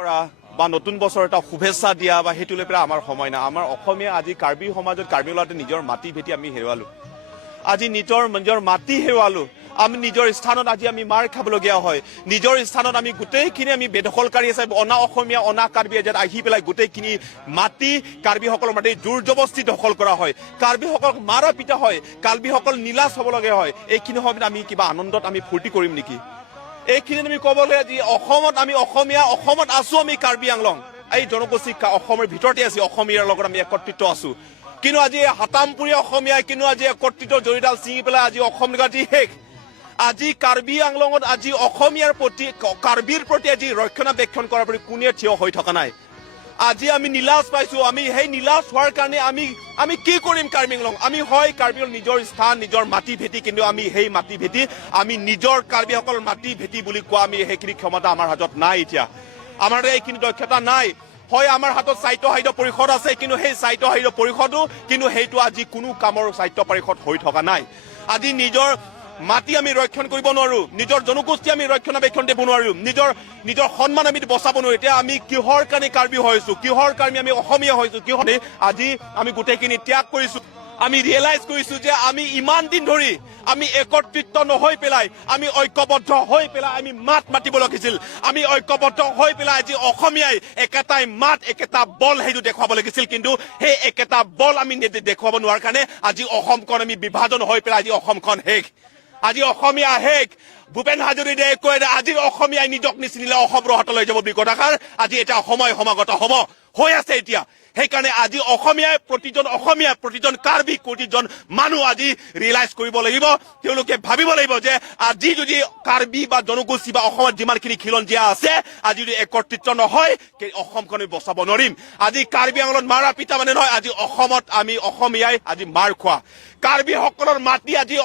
কৰা বা নতুন বছৰ এটা শুভেচ্ছা দিয়া বা সেইটো লৈ পেলাই আমাৰ সময় নাই। আমাৰ অসমীয়া আজি কাৰ্বি সমাজত কাৰ্বি ওলাওঁতে নিজৰ মাটি ভেটি আমি হেৰুৱালো। আজি নিজৰ মাটি হেৰুৱালো। আমি নিজৰ স্থানত আজি আমি মাৰ খাবলগীয়া হয়। নিজৰ স্থানত আমি গোটেইখিনি আমি বেদখলকাৰী আছে অনা অসমীয়া অনা কাৰ্বি ইয়াত আহি পেলাই গোটেইখিনি মাটি কাৰ্বিসকলৰ মাটি জোৰ জবস্তি দখল কৰা হয়। কাৰ্বিসকলক মাৰা পিটা হয়। কাৰ্বিসকল নিলাজ হ'বলগীয়া হয়। এইখিনি সময়ত আমি কিবা আনন্দত আমি ফূৰ্তি কৰিম নেকি? এইখিনি আমি ক'বলৈ আজি অসমত আমি অসমীয়া অসমত আছো আমি কাৰ্বি আংলং এই জনগোষ্ঠী অসমৰ ভিতৰতে আছো অসমীয়াৰ লগত আমি একত্ৰিত আছো। কিন্তু আজি হাতামপুৰীয়া অসমীয়াই কিন্তু আজি একত্ৰিত জৰিডাল ছিঙি পেলাই আজি অসম আজি শেষ। আজি কাৰ্বি আংলঙত আজি অসমীয়াৰ প্ৰতি কাৰ্বিৰ প্ৰতি আজি ৰক্ষণাবেক্ষণ কৰাৰ প্ৰতি কোনে থিয় হৈ থকা নাই। আজি আমি নিলাজ পাইছো। আমি সেই নিলাজ হোৱাৰ কাৰণে আমি কি কৰিম কাৰ্বি আংলং? আমি হয় কাৰ্বি আংলং নিজৰ স্থান নিজৰ মাটি ভেটি কিন্তু আমি সেই মাটি ভেটি আমি নিজৰ কাৰ্বিসকলৰ মাটি ভেটি বুলি কোৱা আমি সেইখিনি ক্ষমতা আমাৰ হাতত নাই। এতিয়া আমাৰ এইখিনি দক্ষতা নাই। হয় আমাৰ হাতত স্বায়ত্ব সাহিত্য পৰিষদ আছে কিন্তু সেই স্বায়ত্ব সাহিত্য পৰিষদো কিন্তু সেইটো আজি কোনো কামৰ স্বায়ত্ব পৰিষদ হৈ থকা নাই। আজি নিজৰ মাটি আমি ৰক্ষণ কৰিব নোৱাৰো। নিজৰ জনগোষ্ঠী আমি ৰক্ষণাবেক্ষণ দিব নোৱাৰো। নিজৰ সন্মান আমি বচাব নোৱাৰো। এতিয়া আমি কিহৰ কাৰণে কাৰ্বি হৈছো? কিহৰ কাৰণে আমি অসমীয়া হৈছো? কিহৰ আজি আমি গোটেইখিনি ত্যাগ কৰিছো? আমি ৰিয়েলাইজ কৰিছো যে আমি ইমান দিন ধৰি আমি একত্ৰিত নহৈ পেলাই আমি ঐক্যবদ্ধ হৈ পেলাই আমি মাত মাতিব লাগিছিল। আমি ঐক্যবদ্ধ হৈ পেলাই আজি অসমীয়াই একেটাই মাত একেটা বল সেইটো দেখুৱাব লাগিছিল। কিন্তু সেই একেটা বল আমি দেখুৱাব নোৱাৰাৰ কাৰণে আজি অসমখন আমি বিভাজন হৈ পেলাই আজি অসমখন শেষ। আজি অসমীয়া শেষ। ভূপেন হাজৰিকাই কয় আজিৰ অসমীয়াই নিজক নিচিনিলে অসমৰ হাতলৈ যাব বুলি কথাষাৰ আজি এটা সময় সমাগত হ'ব হৈ আছে এতিয়া। সেইকাৰণে আজি অসমীয়াই প্ৰতিজন কাৰ্বি প্ৰতিজন মানুহ আজি ৰিয়েলাইজ কৰিব লাগিব। তেওঁলোকে ভাবিব লাগিব যে আজি যদি কাৰ্বি বা জনগোষ্ঠী বা অসমত যিমানখিনি খিলঞ্জীয়া আছে আজি যদি একত্ৰিত নহয় অসমখন বচাব নোৱাৰিম। আজি কাৰ্বি আংলঙত মাৰা পিতা মানে নহয় আজি অসমত আমি অসমীয়াই আজি মাৰ খোৱা। কাৰ্বিসকলৰ মাটি আজি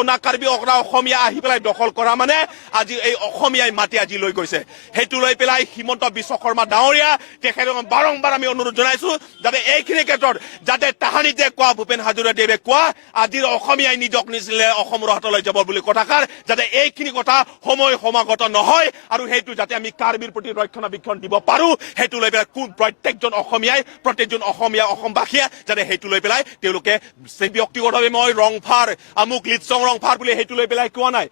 অনা কাৰ্বি অসমীয়া আহি পেলাই দখল কৰা মানে আজি এই অসমীয়াই মাটি আজি লৈ গৈছে। সেইটো লৈ পেলাই হিমন্ত বিশ্ব শৰ্মা ডাঙৰীয়া তেখেতক বাৰম্বাৰ আমি অনুৰোধ জনাইছো যাতে এইখিনি ক্ষেত্ৰত যাতে তাহানিতে কোৱা ভূপেন হাজৰিকাদেৱে কোৱা আজিৰ অসমীয়াই নিজক নিচিলে অসমৰ হাতলৈ যাব বুলি কথাষাৰ যাতে এইখিনি কথা সময় সমাগত নহয় আৰু সেইটো যাতে আমি কাৰ্বিৰ প্ৰতি ৰক্ষণাবেক্ষণ দিব পাৰো সেইটো লৈ পেলাই প্ৰত্যেকজন অসমীয়া অসমবাসীয়ে যাতে সেইটো লৈ পেলাই তেওঁলোকে ব্যক্তিগতভাৱে মই ৰংফাৰ আমুক লিটচং ৰংফাৰ বুলি সেইটো লৈ পেলাই কোৱা নাই।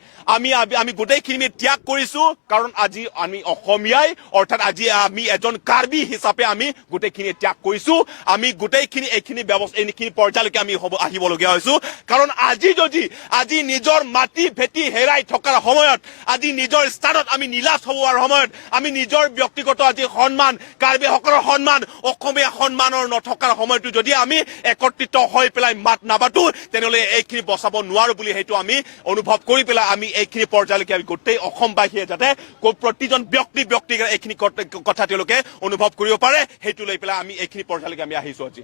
আমি গোটেইখিনি ত্যাগ কৰিছো কাৰণ আজি আমি অসমীয়াই অৰ্থাৎ আজি আমি এজন কাৰ্বি হিচাপে আমি গোটেইখিনি ত্যাগ কৰিছো। আমি গোটেইখিনি এইখিনি পৰ্যায়লৈকে আমি আহিবলগীয়া হৈছো। কাৰণ আজি নিজৰ মাটি ভেটি হেৰাই থকাৰ সময়ত আজি নিজৰ স্থানত আমি নিলাজ হোৱাৰ সময়ত আমি নিজৰ ব্যক্তিগত আজি সন্মান কাৰ্বিসকলৰ সন্মান অসমীয়া সন্মানৰ নথকাৰ সময়তো যদি আমি একত্ৰিত হৈ পেলাই মাত নাবাতো তেনেহ'লে এইখিনি বচাব নোৱাৰো বুলি সেইটো আমি অনুভৱ কৰি পেলাই আমি এইখিনি পৰ্যায়লৈকে আমি গোটেই অসমবাসীয়ে যাতে প্ৰতিজন ব্যক্তিগত এইখিনি কথা তেওঁলোকে অনুভৱ কৰিব পাৰে সেইটো লৈ পেলাই আমি এইখিনি পৰ্যায়লৈকে আমি আহিছো আজি।